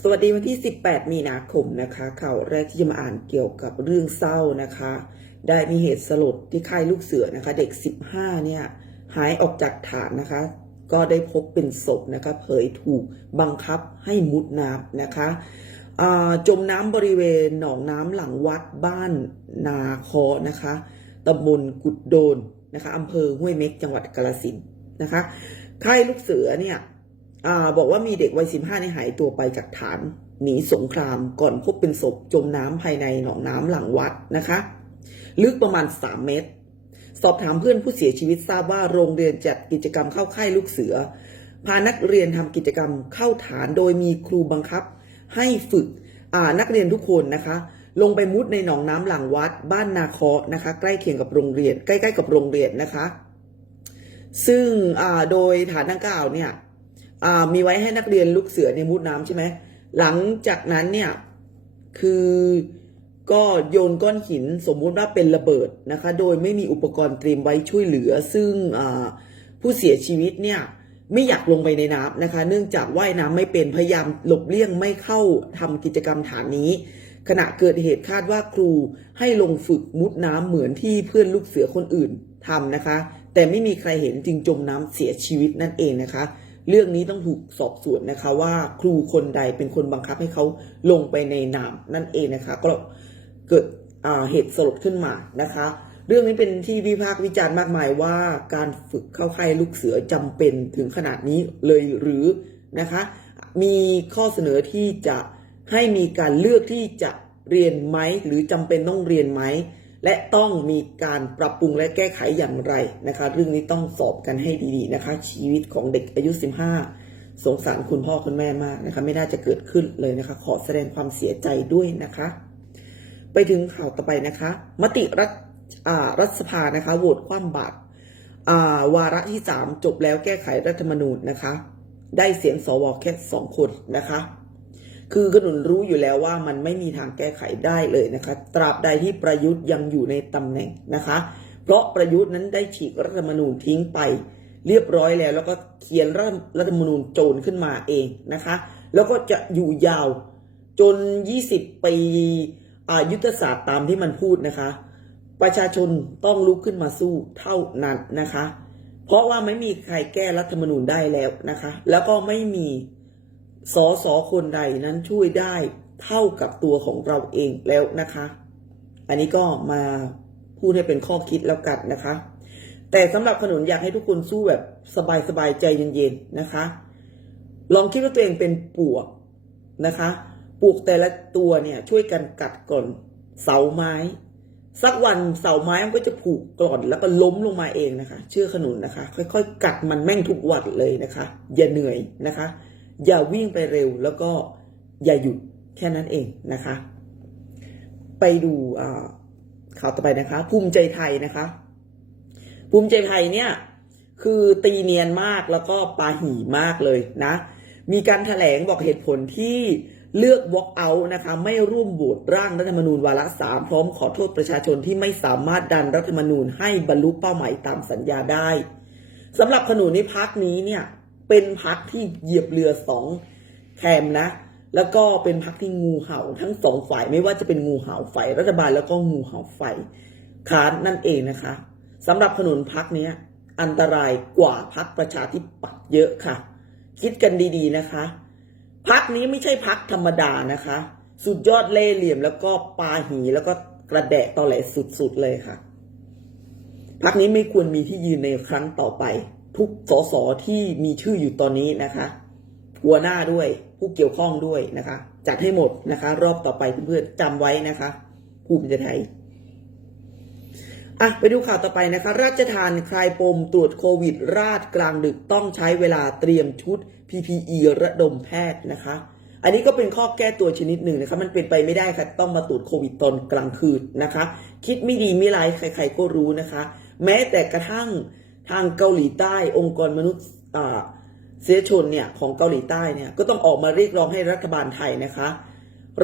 สวัสดีวันที่ 18 มีนาคมนะคะ ข่าวแรกที่จะมาอ่านเกี่ยวกับเรื่องเศร้านะคะ ได้มีเหตุสลดที่ค่ายลูกเสือนะคะ เด็ก 15 เนี่ยหายออกจากฐานนะคะ ก็ได้พบเป็นศพนะคะเผยถูกบังคับให้มุดน้ำนะคะจมน้ำบริเวณหนองน้ำหลังวัดบ้านนาคอนะคะตำบลกุดโดนนะคะอำเภอห้วยเม็กจังหวัดกาฬสินนะคะค่ายลูกเสือเนี่ย บอกว่ามีเด็กวัย15ในหายตัวไปจากฐานหนีสงครามก่อนพบเป็นศพจมน้ำภายในหนองน้ำหลังวัดนะคะ ลึกประมาณ 3 เมตร สอบถามเพื่อนผู้เสียชีวิตทราบว่าโรงเรียนจัดกิจกรรมเข้าค่ายลูกเสือ พานักเรียนทำกิจกรรมเข้าฐานโดยมีครูบังคับ ให้ฝึกนักเรียนทุกคนนะคะ ลงไปมุดในหนองน้ำหลังวัด บ้านนาคาะนะคะ ใกล้เคียงกับโรงเรียน ใกล้ ๆ กับโรงเรียนนะคะ ซึ่งโดยฐานดังกล่าวเนี่ย มีไว้ให้นักเรียนลูกเสือในยมุดน้ำใช่ไหมหลังจากนั้นเนี่ยคือก็โยนก้อนหินสมมุติว่าเป็นระเบิดนะคะ โดยไม่มีอุปกรณ์เตรียมไว้ช่วยเหลือ ซึ่งผู้เสียชีวิตเนี่ยไม่อยากลงไปในน้ำนะคะ เนื่องจากว่ายน้ำไม่เป็นพยายามหลบเลี่ยงไม่เข้าทำกิจกรรมฐานนี้ ขณะเกิดเหตุคาดว่าครูให้ลงฝึกมุดน้ำเหมือนที่เพื่อนลูกเสือคนอื่นทำนะคะ แต่ไม่มีใครเห็นจึงจมน้ำเสียชีวิตนั่นเองนะคะ เรื่องนี้ต้องถูกสอบสวนนะคะว่าครูคนใดเป็นคนบังคับให้เขาลงไปในน้ำนั่นเองนะคะ ก็เกิดเหตุสลดขึ้นมานะคะ เรื่องนี้เป็นที่วิพากษ์วิจารณ์มากมายว่าการฝึกเข้าค่ายลูกเสือจำเป็นถึงขนาดนี้เลยหรือนะคะ มีข้อเสนอที่จะให้มีการเลือกที่จะเรียนไหมหรือจำเป็นต้องเรียนไหม และต้องมีการปรับปรุงและแก้ไขอย่างไรนะคะ เรื่องนี้ต้องสอบกันให้ดีๆนะคะ ชีวิตของเด็กอายุ 15 สงสารคุณพ่อคุณแม่มากนะคะ ไม่น่าจะเกิดขึ้นเลยนะคะ ขอแสดงความเสียใจด้วยนะคะ ไปถึงข่าวต่อไปนะคะ มติรัฐรัฐสภานะคะโหวตคว่ำบาตรวาระที่ 3 จบแล้วแก้ไขรัฐธรรมนูญนะคะ ได้เสียงสวแค่สองคนนะคะ คือขนุนรู้อยู่แล้วว่ามันไม่มีทางแก้ไขได้เลยนะคะ ตราบใดที่ประยุทธ์ยังอยู่ในตำแหน่งนะคะ เพราะประยุทธ์นั้นได้ฉีกรัฐธรรมนูญทิ้งไป เรียบร้อยแล้ว แล้วก็เขียนรัฐรัฐธรรมนูญโจรขึ้นมาเองนะคะ แล้วก็จะอยู่ยาวจน 20 ปีอายุทธศาสตร์ตามที่มันพูดนะคะ ประชาชนต้องลุกขึ้นมาสู้เท่านั้นนะคะ เพราะว่าไม่มีใครแก้รัฐธรรมนูญได้แล้วนะคะ แล้วก็ไม่มี สอสอคนใดนั้นช่วยได้เท่ากับตัวของเราเองแล้วนะคะ อันนี้ก็มาพูดให้เป็นข้อคิดแล้วกันนะคะ แต่สำหรับขนุนอยากให้ทุกคนสู้แบบสบายๆใจเย็นๆนะคะ ลองคิดว่าตัวเองเป็นปวกนะคะปลวกแต่ละตัวเนี่ยช่วยกันกัดก่อนเสาไม้ สักวันเสาไม้มันก็จะผูกกร่อนแล้วก็ล้มลงมาเองนะคะ เชื่อขนุนนะคะ ค่อยๆ กัดมันแม่งทุกวันเลยนะคะ อย่าเหนื่อยนะคะ อย่าวิ่งไปเร็วแล้วก็อย่าหยุดแค่นั้นเองนะคะ ไปดูข่าวต่อไปนะคะ ภูมิใจไทยนะคะ ภูมิใจไทยเนี่ยคือตีเนียนมากแล้วก็ปาหี่มากเลยนะ มีการถแถลงบอกเหตุผลที่เลือก walk out นะคะ ไม่ร่วมโหวตร่างรัฐธรรมนูญวาระสามพร้อมขอโทษประชาชนที่ไม่สามารถดันรัฐธรรมนูญให้บรรลุเป้าหมายตามสัญญาได้สำหรับขนุนในพักนี้เนี่ย เป็นพักที่เหยียบเรือสองแคมนะ แล้วก็เป็นพักที่งูเห่าทั้งสองฝ่ายไม่ว่าจะเป็นงูเห่าฝ่ายรัฐบาลแล้วก็งูเห่าฝ่ายค้านนั่นเองนะคะสำหรับขนุนพักนี้อันตรายกว่าพักประชาธิปัตย์เยอะค่ะ คิดกันดีๆนะคะ พักนี้ไม่ใช่พักธรรมดานะคะ สุดยอดเล่ห์เหลี่ยมแล้วก็ปาหีแล้วก็กระแดะตอแหลสุดๆเลยค่ะพักนี้ไม่ควรมีที่ยืนในครั้งต่อไป ทุกสสที่มีชื่ออยู่ตอนนี้นะคะหัวหน้าด้วยผู้เกี่ยวข้องด้วยนะคะ จัดให้หมดนะคะ รอบต่อไปเพื่อนๆจำไว้นะคะภูมิใจไทยอะไปดูข่าวต่อไปนะคะ ราชทานคลายปมตรวจโควิด ราดกลางดึกต้องใช้เวลาเตรียมชุด PPE ระดมแพทย์นะคะ อันนี้ก็เป็นข้อแก้ตัวชนิดหนึ่งนะคะ มันเป็นไปไม่ได้ค่ะ ต้องมาตรวจโควิดตอนกลางคืนนะคะ คิดไม่ดีไม่ร้ายใคร ๆก็รู้นะคะ แม้แต่กระทั่ง ทางเกาหลีใต้องค์กรมนุษย์เสียชนเนี่ยของเกาหลีใต้เนี่ยก็ต้องออกมาเรียกร้องให้รัฐบาลไทยนะคะ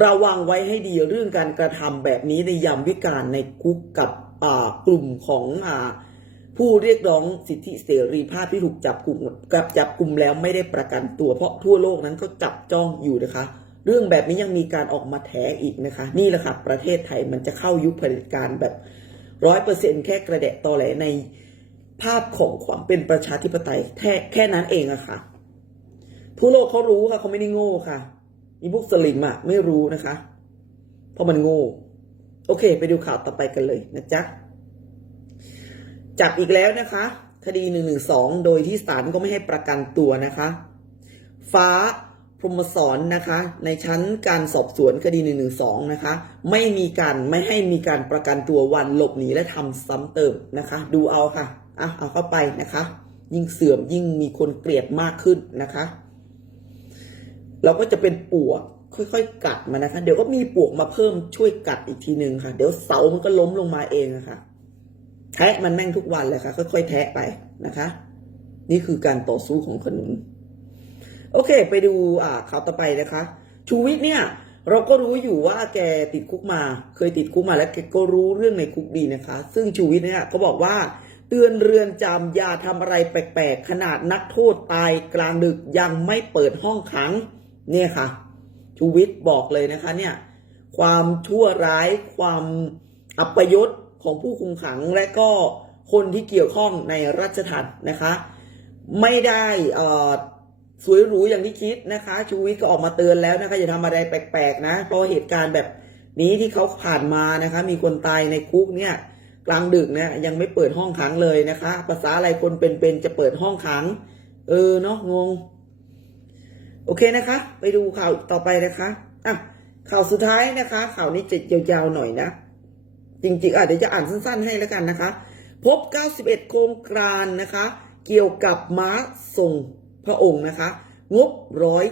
ระวังไว้ให้ดีเรื่องการกระทำแบบนี้ในยามวิกาลในคุกกับกลุ่มของอผู้เรียกร้องสิทธิเสรีภาพที่ถูกจับกลุ่มกับจับกลุ่มแล้วไม่ได้ประกันตัวเพราะทั่วโลกนั้นก็จับจ้องอยู่นะคะ เรื่องแบบนี้ยังมีการออกมาแถอีกนะคะ นี่แหละค่ะประเทศไทยมันจะเข้ายุคเผด็จการแบบร้อยเปอร์เซ็นแค่กระแดะตอแหลใน ภาพของความเป็นประชาธิปไตยแค่แค่นั้นเองอะค่ะทั่วโลกเขารู้ค่ะเขาไม่ได้โง่ค่ะอีพวกสลิมอะไม่รู้นะคะ เพราะมันโง่ โอเค ไปดูข่าวต่อไปกันเลยนะจ๊ะจับอีกแล้วนะคะ คดีหนึ่งหนึ่งสองโดยที่ศาลก็ไม่ให้ประกันตัวนะคะ ฟ้าพรหมสอนนะคะ ในชั้นการสอบสวนคดีหนึ่งหนึ่งสองนะคะ ไม่มีการไม่ให้มีการประกันตัววันหลบหนีและทำซ้ำเติมนะคะ ดูเอาค่ะ อะเอาเข้าไปนะคะ ยิ่งเสื่อมยิ่งมีคนเกลียดมากขึ้นนะคะ เราก็จะเป็นปวกค่อยๆ กัดมานะคะ เดี๋ยวก็มีปวกมาเพิ่มช่วยกัดอีกทีหนึ่งค่ะ เดี๋ยวเสามันก็ล้มลงมาเองนะคะแทะมันแม่งทุกวันเลยค่ะ ค่อยๆแทะไปนะคะ นี่คือการต่อสู้ของขนุน โอเค ไปดูอ่าข่าวต่อไปนะคะ ชูวิทย์เนี่ยเราก็รู้อยู่ว่าแกติดคุกมา เคยติดคุกมาแล้วแกก็รู้เรื่องในคุกดีนะคะ ซึ่งชูวิทย์เนี่ยเขาบอกว่า เตือนเรือนจำอย่าทำอะไรแปลกๆ ขนาดนักโทษตายกลางดึกยังไม่เปิดห้องขัง เนี่ยค่ะชูวิทย์บอกเลยนะคะเนี่ยความชั่วร้ายความอัปยศของผู้คุมขังและก็คนที่เกี่ยวข้องในราชทัณฑ์นะคะ ไม่ได้อ่อสวยหรูอย่างที่คิดนะคะชูวิทย์ก็ออกมาเตือนแล้วนะคะอย่าทำอะไรแปลกๆนะเพราะเหตุการณ์แบบนี้ที่เขาผ่านมานะคะ มีคนตายในคุกเนี่ย กลางดึกเนี่ยยังไม่เปิดห้องขังเลยนะคะ ภาษาอะไรคนเป็นๆจะเปิดห้องขัง เออเนาะงง โอเคนะคะ ไปดูข่าวต่อไปนะคะอะข่าวสุดท้ายนะคะ ข่าวนี้จะยาวๆหน่อยนะ จริงๆอะเดี๋ยวจะอ่านสั้น ๆ ให้แล้วกันนะคะ พบ 91 โครงการนะคะ เกี่ยวกับม้าทรงพระองค์นะคะ งบ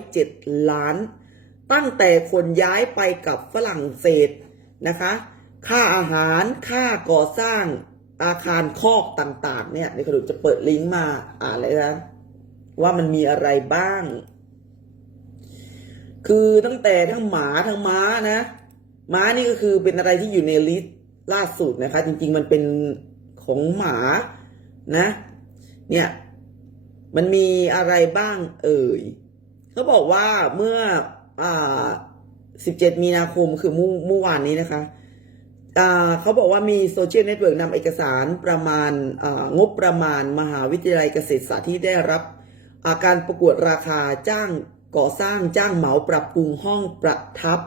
107 ล้าน ตั้งแต่คนย้ายไปกับฝรั่งเศสนะคะ ค่าอาหารค่าก่อสร้างอาคารคอกต่าง ๆ เนี่ยเดี๋ยวเราจะเปิดลิงก์มาอ่านเลยนะว่ามันมีอะไรบ้าง คือตั้งแต่ทั้งหมาทั้งม้านะม้านี่ก็คือเป็นอะไรที่อยู่ในลิสต์ล่าสุดนะคะ จริง ๆ มันเป็นของหมานะ เนี่ย มันมีอะไรบ้าง เอ่ยเขาบอกว่าเมื่ออ่า17มีนาคมคือเมื่อวานนี้นะคะ เขาบอกว่ามีโซเชียลเน็ตเวิร์กนำเอกสารประมาณงบประมาณมหาวิทยาลัยเกษตรศาสตร์ที่ได้รับาการประกวดราคาจ้างก่อสร้างจ้างเหมาปรับปรุงห้องประทับ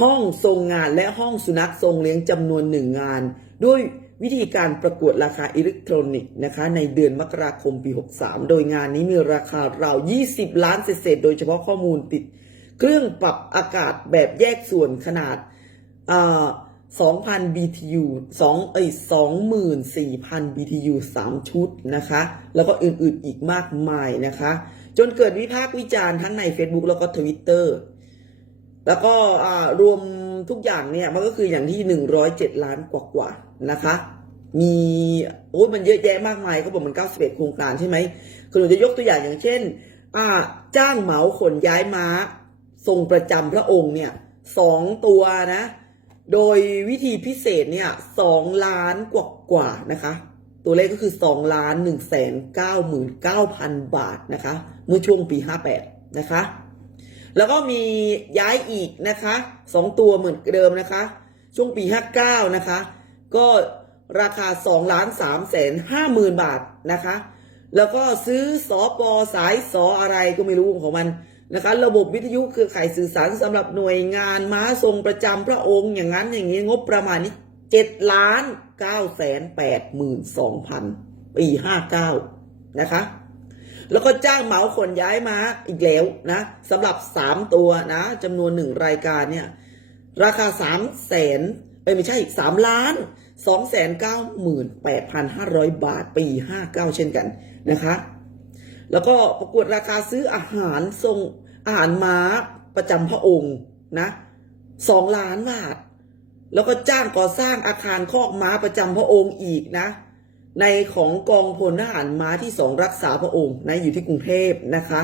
ห้องทรงงานและห้องสุนัขทรงเลี้ยงจำนวนหนึ่งงาน ด้วยวิธีการประกวดราคาอิเล็กทรอนิกส์นะคะในเดือนมกราคมปี 63 โดยงานนี้มีราคาราว 20 ล้านเศษโดยเฉพาะข้อมูลติด เครื่องปรับอากาศแบบแยกส่วนขนาดอ่า 2,000 BTU 2เอ้ย24,000 BTU 3 ชุดนะคะ แล้วก็อื่นๆอีกมากมายนะคะ จนเกิดวิพากษ์วิจารณ์ทั้งใน Facebook แล้วก็ Twitter แล้วก็รวมทุกอย่างเนี่ย มันก็คืออย่างที่ 107 ล้านกว่าๆนะคะ มีโอ้ยมันเยอะแยะมากมายเขาบอกมัน 91 โครงการใช่ไหมคือหนูจะยกตัวอย่างอย่างเช่น จ้างเหมาขนย้ายม้าทรงประจำพระองค์เนี่ยสองตัวนะ โดยวิธีพิเศษเนี่ยสองล้านกว่ากว่าๆนะคะ ตัวเลขก็คือสองล้านหนึ่งแสนเก้าหมื่นเก้าพันบาทนะคะ เมื่อช่วงปีห้าแปดนะคะ แล้วก็มีย้ายอีกนะคะสองตัวเหมือนเดิมนะคะ ช่วงปีห้าเก้านะคะ ก็ราคาสองล้านสามแสนห้าหมื่นบาทนะคะ แล้วก็ซื้อสอปอสายสออะไรก็ไม่รู้ของมัน นะคะระบบวิทยุเครือข่ายสื่อสารสำหรับหน่วยงานม้าทรงประจำพระองค์อย่างนั้นอย่างนี้งบประมาณนี้เจ็ดล้านเก้าแสนแปดหมื่นสองพันปีห้าเก้านะคะ แล้วก็จ้างเหมาขนย้ายม้าอีกแล้วนะสำหรับสามตัวนะจำนวนหนึ่งรายการเนี่ย ราคาสามแสนเอ้ยไม่ใช่สามล้านสองแสนเก้าหมื่นแปดพันห้าร้อยบาทปีห้าเก้าเช่นกันนะคะ แล้วก็ประกวดราคาซื้ออาหารทรง อาหารม้าประจำพระองค์นะสองล้านบาท แล้วก็จ้างก่อสร้างอาคารคอกม้าประจำพระองค์อีกนะ ในของกองพลทหารม้าที่สองรักษาพระองค์นะอยู่ที่กรุงเทพนะคะ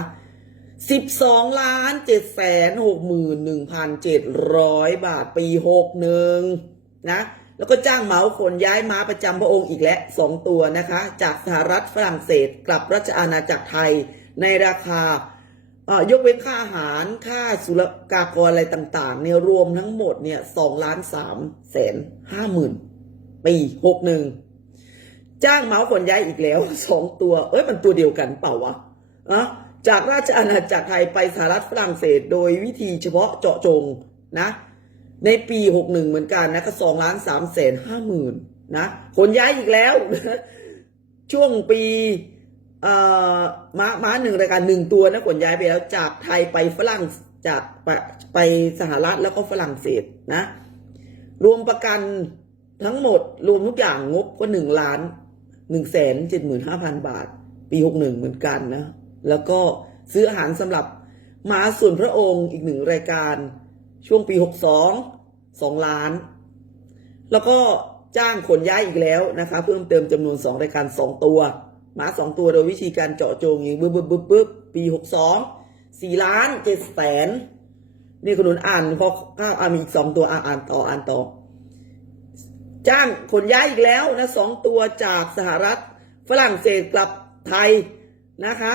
สิบสองล้านเจ็ดแสนหกหมื่นหนึ่งพันเจ็ดร้อยบาทปีหกหนึ่งนะแล้วก็จ้างเหมาขนย้ายม้าประจำพระองค์อีกและสองตัวนะคะ จากสหรัฐฝรั่งเศสกลับราชอาณาจักรไทยในราคา ยกเว้นค่าอาหารค่าศุลกากรอะไรต่าง ๆ เนี่ยรวมทั้งหมดเนี่ยสองล้านสามแสนห้าหมื่นปีหกหนึ่งจ้างเมาส์ขนย้ายอีกแล้วสองตัว เอ้ยมันตัวเดียวกันเปล่าวะอะจากราชอาณาจักรไทยไปสหรัฐฝรั่งเศสโดยวิธีเฉพาะเจาะจงนะ ในปีหกหนึ่งเหมือนกันนะก็สองล้านสามแสนห้าหมื่นนะขนย้ายอีกแล้ว ช่วงปี เอ่อม้าม้าหนึ่งรายการหนึ่งตัวนะขนย้ายไปแล้วจากไทยไปฝรั่งจากไปไปสหรัฐแล้วก็ฝรั่งเศสนะ รวมประกันทั้งหมดรวมทุกอย่างงบก็หนึ่งล้านหนึ่งแสนเจ็ดหมื่นห้าพันบาท ปีหกหนึ่งเหมือนกันนะ แล้วก็ซื้ออาหารสำหรับม้าส่วนพระองค์อีกหนึ่งรายการ ช่วงปีหกสองสองล้าน แล้วก็จ้างขนย้ายอีกแล้วนะคะ เพิ่มเติมจำนวนสองรายการสองตัว หมาสองตัวโดยวิธีการเจาะจงอย่างบึ๊บบึ๊บบึ๊บบึ๊บปีหกสองสี่ล้านเจ็ดแสนนี่คุณนุนอ่านพอข้าวอ่ามีอีกสองตัวอ่านต่ออ่านต่อ จ้างขนย้ายอีกแล้วนะสองตัวจากสหรัฐฝรั่งเศสกลับไทยนะคะ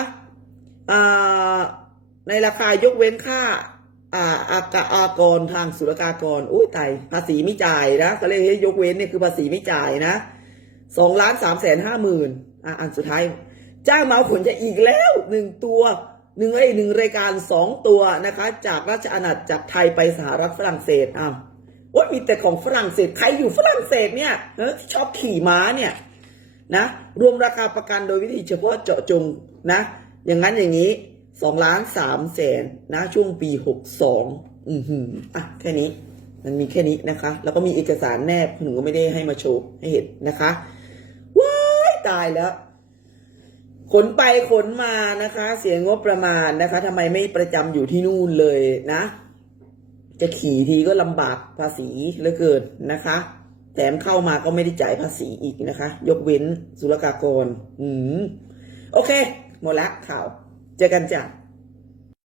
ในราคายกเว้นค่าอาอากาอากรทางศุลกากรอุ้ยตายภาษีไม่จ่ายนะก็เลยให้ยกเว้นเนี่ยคือภาษีไม่จ่ายนะสองล้านสามแสนห้าหมื่น อ่าอันสุดท้ายจ้างมาขนจะอีกแล้วหนึ่งตัวหนึ่งไอ้หนึ่งรายการสองตัวนะคะ จากราชอาณาจักรไทยไปสหรัฐฝรั่งเศสอ้าวว่ามีแต่ของฝรั่งเศสใครอยู่ฝรั่งเศสเนี่ยชอบขี่ม้าเนี่ยนะรวมราคาประกันโดยวิธีเฉพาะเจาะจงนะ อย่างนั้นอย่างนี้สองล้านสามแสนนะช่วงปีหกสองอือหืออะแค่นี้มันมีแค่นี้นะคะ แล้วก็มีเอกสารแนบหนูก็ไม่ได้ให้มาโชว์ให้เห็นนะคะ ตายแล้ว ขนไปขนมานะคะ เสียงบประมาณนะคะทำไมไม่ประจำอยู่ที่นู่นเลยนะ จะขี่ทีก็ลำบากภาษีเหลือเกินนะคะแถมเข้ามาก็ไม่ได้จ่ายภาษีอีกนะคะ ยกเว้นศุลกากร อืม โอเค หมดละข่าว เจอกันจ้ะ